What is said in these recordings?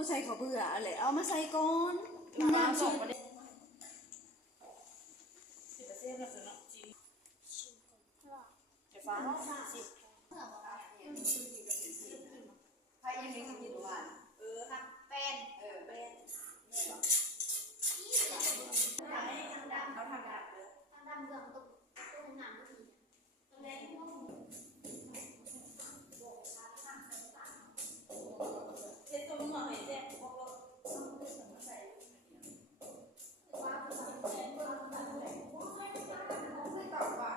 บ่ใส่ข้าวเบื่ออะไรเอามาใส่ก่อนน้ำซุปฟ้าสิใครยังไม่กินหวานค่ะเป็นเป็นเขาทำแบบเลยทำดำเรื่องตุ้งน้ำก็ดีตอนแรกที่ว่าเจ็ดตัวมึงเอาไหนเจ็ดพวกเราใส่ว่าคือแบบว่าไม่ตอบว่า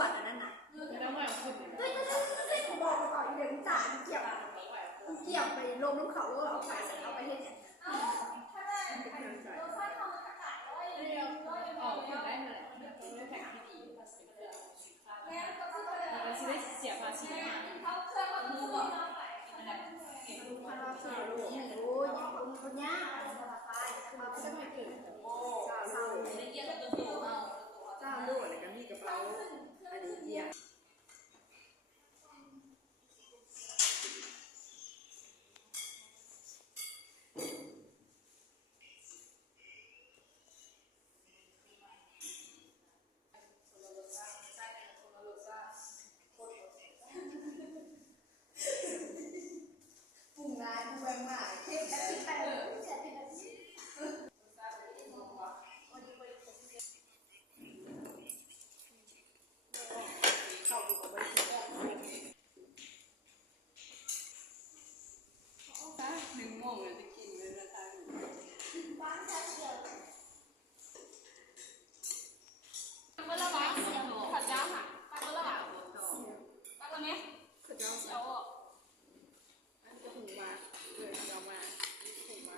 วดอันนั้นน่ะ แล้วมาขึ้น เฮ้ยบอกก่อนเดี๋ยวจ่าเกี่ยวไปลงน้ำเขาเอาไปเอาไปเฮ็ดเนี่ย ออกขึ้นได้เลยไม่แข่งที่ดีมันจะได้เสียภาษีมาอันนั้นเก็บลูกมาเสียลูก โอ้ยคนนี้มาไม่ได้เก่งเศร้าเลยเศร้าลูกอะไรกันมีกระเป๋าอันนี้เดีย1 โมงเลยจะกินเลยนะท่านเมื่อละวันข้าวเจ้าค่ะเมื่อละวันป้าคนนี้ข้าวเจ้าเจ้าออกอันจะหูมาเจ้ามาหูมา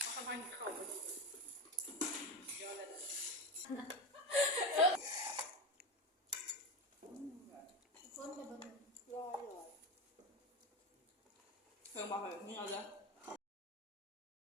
เขาทำให้เข่าไปเยอะเลยเพิ่มมาเหรอนี่เอาเลย